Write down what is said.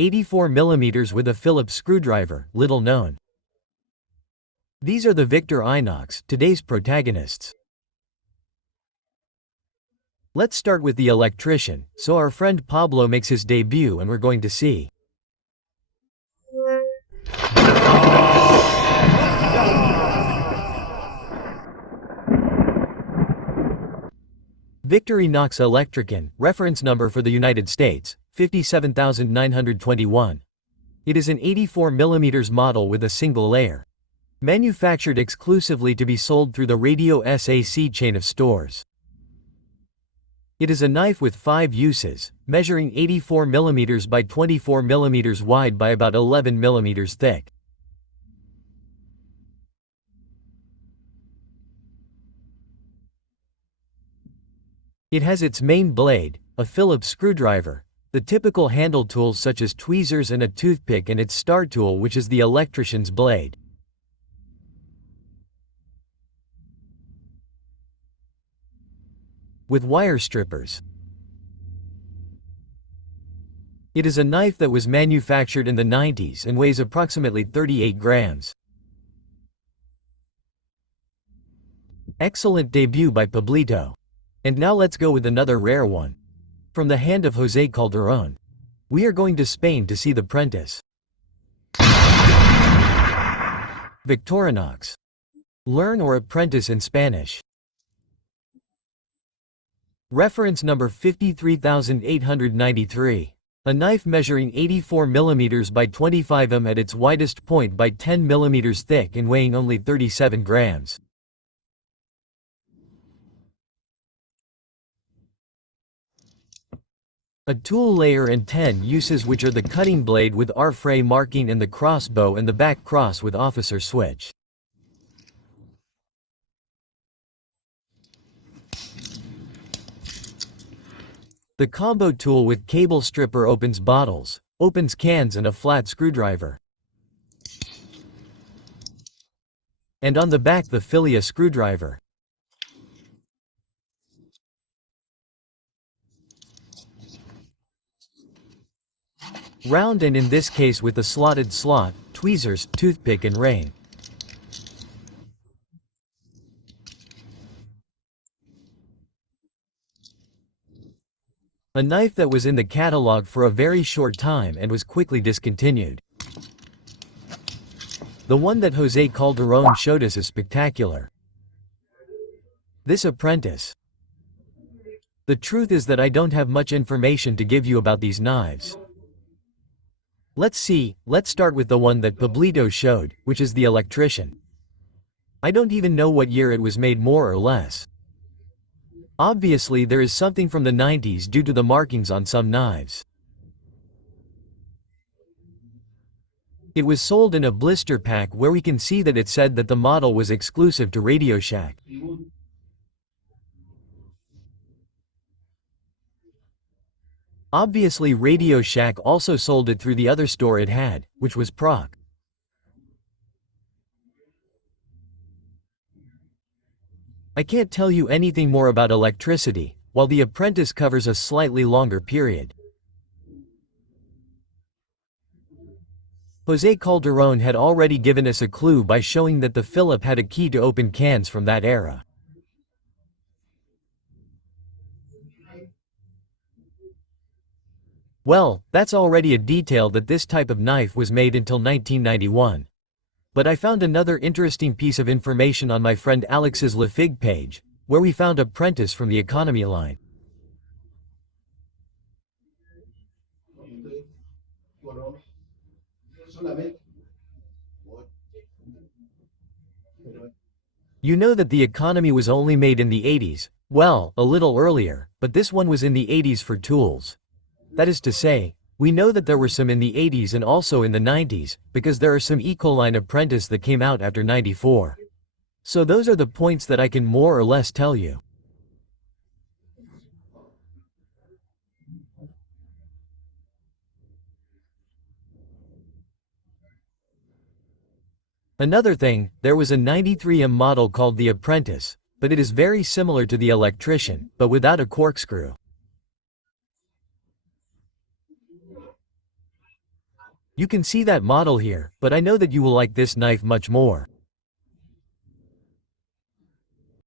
84 mm with a Phillips screwdriver, little known. These are the Victorinox, today's protagonists. Let's start with the electrician, so our friend Pablo makes his debut and we're going to see. Victorinox Electrician, reference number for the United States, 57921. It is an 84 mm model with a single layer. Manufactured exclusively to be sold through the Radioshack chain of stores. It is a knife with 5 uses, measuring 84 mm by 24 mm wide by about 11 mm thick. It has its main blade, a Phillips screwdriver, the typical handle tools such as tweezers and a toothpick, and its star tool, which is the electrician's blade. With wire strippers. It is a knife that was manufactured in the 90s and weighs approximately 38 grams. Excellent debut by Pablito. And now let's go with another rare one. From the hand of José Calderón. We are going to Spain to see the Apprentice. Victorinox. Learn or Apprentice in Spanish. Reference number 53893. A knife measuring 84 mm by 25 mm at its widest point by 10 mm thick and weighing only 37 grams. A tool layer and 10 uses, which are the cutting blade with R-fray marking and the crossbow and the back cross with officer switch. The combo tool with cable stripper opens bottles, opens cans, and a flat screwdriver. And on the back the filia screwdriver. Round, and in this case with the slotted slot, tweezers, toothpick and ring. A knife that was in the catalog for a very short time and was quickly discontinued. The one that José Calderón showed us is spectacular. This Apprentice. The truth is that I don't have much information to give you about these knives. Let's start with the one that Pablito showed, which is the electrician. I don't even know what year it was made, more or less. Obviously there is something from the 90s due to the markings on some knives. It was sold in a blister pack where we can see that it said that the model was exclusive to Radioshack. Obviously Radioshack also sold it through the other store it had, which was Proc. I can't tell you anything more about electricity, while the Apprentice covers a slightly longer period. José Calderón had already given us a clue by showing that the Philip had a key to open cans from that era. Well, that's already a detail that this type of knife was made until 1991. But I found another interesting piece of information on my friend Alex's Lefig page, where we found Apprentice from the economy line. You know that the economy was only made in the 80s, well, a little earlier, but this one was in the 80s for tools. That is to say, we know that there were some in the 80s and also in the 90s, because there are some Ecoline Apprentice that came out after 94. So those are the points that I can more or less tell you. Another thing, there was a 93M model called the Apprentice, but it is very similar to the electrician, but without a corkscrew. You can see that model here, but I know that you will like this knife much more.